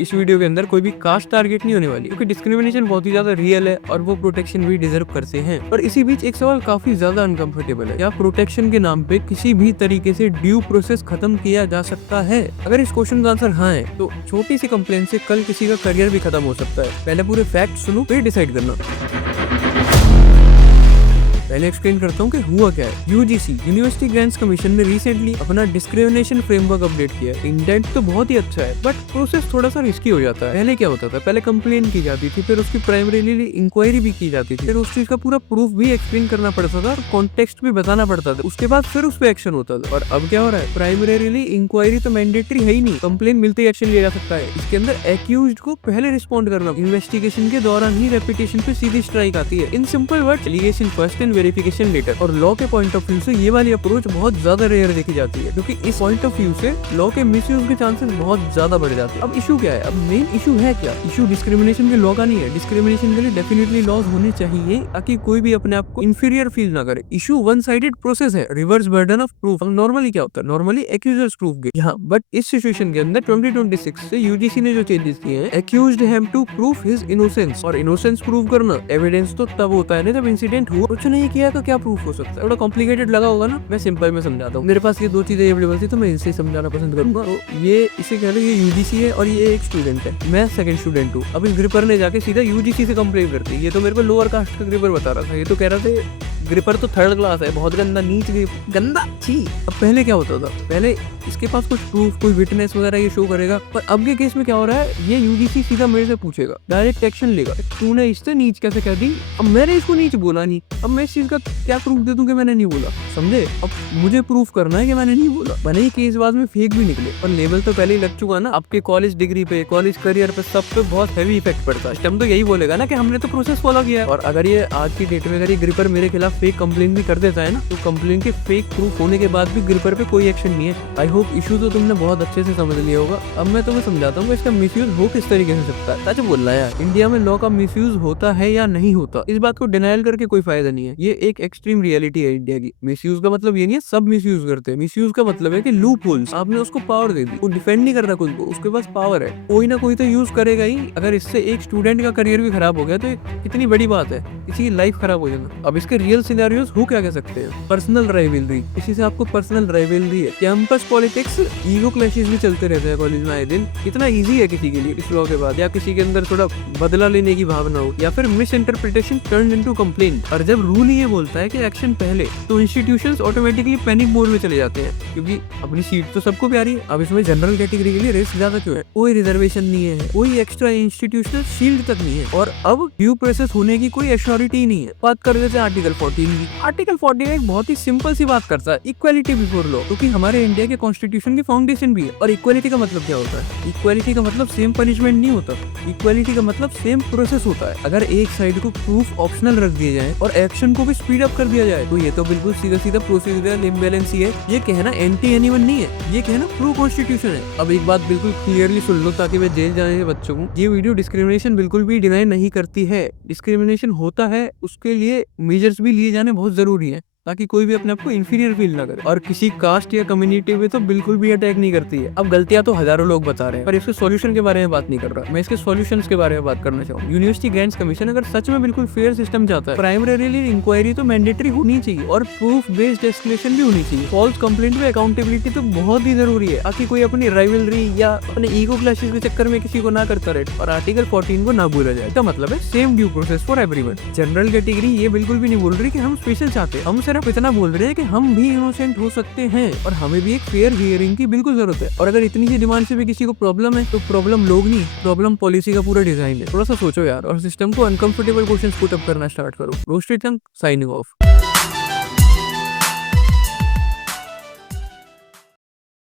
इस वीडियो के अंदर कोई भी कास्ट टारगेट नहीं होने वाली, क्योंकि डिस्क्रिमिनेशन बहुत ही ज्यादा रियल है और वो प्रोटेक्शन भी डिजर्व करते हैं। और इसी बीच एक सवाल काफी ज्यादा अनकंफर्टेबल है, क्या प्रोटेक्शन के नाम पे किसी भी तरीके से ड्यू प्रोसेस खत्म किया जा सकता है? अगर इस क्वेश्चन का आंसर हाँ है, तो छोटी सी कंप्लेंट से कल किसी का करियर भी खत्म हो सकता है। पहले पूरे फैक्ट सुनो फिर डिसाइड करना। पहले एक्सप्लेन करता हूँ कि हुआ क्या है। यूजीसी यूनिवर्सिटी ग्रांट्स कमीशन ने रिसेंटली अपना डिस्क्रिमिनेशन फ्रेमवर्क अपडेट किया है। इंटेंट तो बहुत ही अच्छा है, बट प्रोसेस थोड़ा सा रिस्की हो जाता है। पहले क्या होता था, पहले कंप्लेन की जाती थी, फिर उसकी प्राइमरीली इंक्वायरी भी की जाती थी, फिर उस चीज का पूरा प्रूफ भी एक्सप्लेन करना पड़ता था और कॉन्टेक्स्ट भी बताना पड़ता था। उसके बाद फिर उस पर एक्शन होता था। और अब क्या हो रहा है, प्राइमरीली इंक्वायरी तो मैंडेटरी है ही नहीं, कंप्लेन मिलते ही एक्शन लिया जा सकता है। इसके अंदर एक्यूज्ड को पहले रिस्पॉन्ड करना, इन्वेस्टिगेशन के दौरान ही रेपुटेशन पे सीधी स्ट्राइक आती है। In simple word, allegation first and verification later. और लॉ के पॉइंट ऑफ व्यू से ये वाली अप्रोच बहुत ज्यादा रेयर देखी जाती है, क्योंकि इस पॉइंट ऑफ व्यू से लॉ के मिसयूज के चांसेस बहुत ज्यादा बढ़ जाते हैं। अब इशू क्या है, अब मेन इशू है क्या? इशू डिस्क्रिमिनेशन के लॉ का नहीं है। डिस्क्रिमिनेशन के लिए डेफिनेटली लॉज होने चाहिए ताकि कोई भी अपने आप को इंफीरियर फील ना करे। इशू वन साइडेड प्रोसेस है, reverse burden of proof. Normally क्या होता है, नॉर्मली एक्यूजर्स प्रूफ गे यहाँ, बट इस सिचुएशन के अंदर 2026 से यूजीसी ने जो चेंजेस किए हैं, accused have to proof his innocence. और इनोसेंस प्रूव करना, एविडेंस तो तब होता है ना जब इंसिडेंट हुआ। कुछ नहीं किया तो क्या प्रूफ हो सकता है? थोड़ा कॉम्प्लिकेटेड लगा होगा ना, मैं सिंपल में समझाता हूँ। मेरे पास ये दो चीजें अवेलेबल थी तो मैं इनसे समझाना पसंद करूंगा। तो ये इसे कह लो, ये यूजीसी है और ये एक स्टूडेंट है, मैं सेकंड स्टूडेंट हूँ। अब इस ग्रिपर ने जाके सीधा यूजीसी से कंप्लेन करती है। ये तो मेरे को लोअर कास्ट का ग्रिपर बता रहा था, ये तो कह रहा था ग्रिपर तो थर्ड क्लास है, बहुत गंदा, नीच गंदा छी। अब पहले क्या होता था, पहले इसके पास कुछ प्रूफ, कोई विटनेस वगैरह ये शो करेगा। पर अब के केस में क्या हो रहा है, ये यूजीसी सीधा मेरे से पूछेगा, डायरेक्ट एक्शन लेगा, तूने इससे नीच कैसे कह दी? अब मैंने इसको नीच बोला नहीं, अब मैं इस चीज का क्या प्रूफ दे दूं कि मैंने नहीं बोला? समझे? अब मुझे प्रूफ करना है कि मैंने नहीं बोला, भले ही केस बाद में फेक भी निकले। और लेवल तो पहले ही लग चुका ना, आपके कॉलेज डिग्री पे, कॉलेज करियर पे, सब पे बहुत हैवी इफेक्ट पड़ता है। तो यही बोलेगा ना कि हमने तो प्रोसेस फॉलो किया है। और अगर ये आज की डेट में अगर ये ग्रिपर मेरे खिलाफ फेक कंप्लेन भी कर देता है ना, तो कंप्लेन के फेक प्रूफ होने के बाद भी ग्रिपर पे कोई एक्शन नहीं है। आई होप इशू तो तुमने बहुत अच्छे से समझ लिया होगा। अब मैं तुम्हें समझाता हूँ इसका मिसयूज हो किस तरीके से सकता है। सच बोल रहा है यार, इंडिया में लॉ का मिसयूज होता है या नहीं होता, इस बात को डिनायल करके कोई फायदा नहीं है। ये एक एक्सट्रीम रियलिटी है इंडिया की। मिसयूज का मतलब ये नहीं है सब मिसयूज करते हैं। मिसयूज का मतलब है कि लूप होल्स, आपने उसको पावर दे दी, वो डिफेंड नहीं कर रहा खुद को, उसके पास पावर है, कोई ना कोई तो यूज करेगा ही। अगर इससे एक स्टूडेंट का करियर भी खराब हो गया तो कितनी बड़ी बात है, किसी की लाइफ खराब हो जाना। अब इसके रियल सिनेरियोस हो क्या कह सकते हैं, पर्सनल राइवलरी, इसी से आपको पर्सनल राइवलरी है, कैंपस पॉलिटिक्स, ईगो क्लैशेस भी चलते रहते हैं कॉलेज में आए दिन। कितना इजी है किसी के लिए इस लॉ के बाद, या किसी के अंदर थोड़ा बदला लेने की भावना हो, या फिर miss interpretation turn into complaint. और जब रूल ये बोलता है कि एक्शन पहले, तो इंस्टीट्यूशंस ऑटोमेटिकली पैनिक मोड में चले जाते हैं, क्योंकि अपनी सीट तो सबको प्यारी है। अब इसमें जनरल कैटेगरी के लिए रिस्क ज्यादा क्यों है? कोई रिजर्वेशन नहीं है, कोई एक्स्ट्रा इंस्टीट्यूशनल शील्ड तक नहीं है, और अब ड्यू प्रोसेस होने की कोई एश्योरिटी नहीं है। बात कर देते हैं आर्टिकल 14 की। आर्टिकल 14 एक बहुत ही सिंपल सी बात करता है, इक्वालिटी बिफोर लॉ, क्योंकि हमारे इंडिया के कॉन्स्टिट्यूशन की फाउंडेशन भी है। और इक्वालिटी का मतलब क्या होता है? इक्वालिटी का मतलब सेम पनिशमेंट नहीं होता, इक्वालिटी का मतलब सेम प्रोसेस होता है। अगर एक साइड को प्रूफ ऑप्शनल रख दिए जाए और एक्शन को भी स्पीड अप कर दिया जाए, तो ये तो बिल्कुल सीधा सीधा प्रोसीजरल इम्बैलेंस ही है। ये कहना एंटी एनीवन नहीं है, ये कहना प्रो कॉन्स्टिट्यूशन है। अब एक बात बिल्कुल क्लियरली सुन लो ताकि मैं जेल जाने के बच्चों को, ये वीडियो डिस्क्रिमिनेशन बिल्कुल भी डिनाई नहीं करती है। डिस्क्रिमिनेशन होता है, उसके लिए मेजर्स भी लिए जाने बहुत जरूरी है, ताकि कोई भी अपने आप को इंफीरियर फील ना करे। और किसी कास्ट या कम्युनिटी पे तो बिल्कुल भी अटैक नहीं करती है। अब गलतियां तो हजारों लोग बता रहे हैं, पर इसके सॉल्यूशन के बारे में बात नहीं कर रहा, मैं इसके सॉल्यूशंस के बारे में बात करना चाहूँ। यूनिवर्सिटी ग्रांट्स कमीशन अगर सच में बिल्कुल फेयर सिस्टम चाहता है, प्राइमरीली इंक्वायरी तो मैंडेटरी होनी चाहिए और प्रूफ बेस्ड एस्केलेशन भी होनी चाहिए। फॉल्स कंप्लेंट में अकाउंटेबिलिटी तो बहुत ही जरूरी है, ताकि कोई अपनी राइवलरी या अपने ईगो क्लैशेस के चक्कर में किसी को ना करता रहे और आर्टिकल 14 को ना भूला जाए। इसका मतलब है same due process for everyone. General category ये बिल्कुल भी नहीं बोल रही कि हम स्पेशल चाहते हैं, हम सिर्फ इतना बोल रहे हैं कि हम भी इनोसेंट हो सकते हैं और हमें भी एक फेयर हियरिंग की बिल्कुल जरूरत है। और अगर इतनी सी डिमांड से भी किसी को प्रॉब्लम है, तो प्रॉब्लम लोग नहीं, प्रॉब्लम पॉलिसी का पूरा डिजाइन है। थोड़ा सा सोचो यार, और सिस्टम को अनकंफर्टेबल क्वेश्चंस पुट अप करना स्टार्ट करो। रोस्टेड टंग साइनिंग ऑफ।